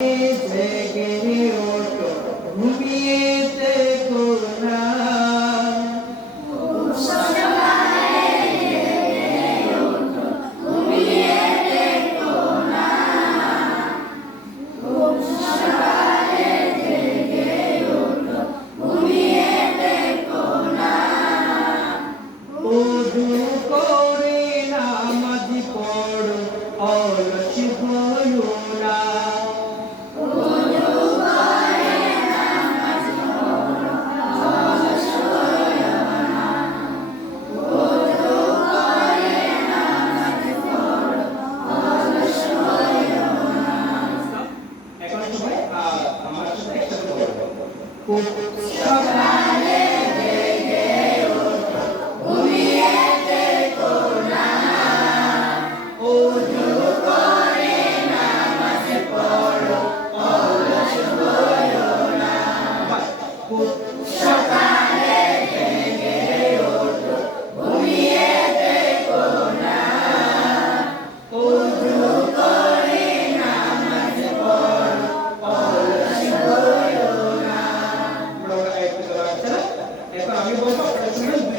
Bize geliyor. pouco. এখন আমি বলব আপনারা শুনবেন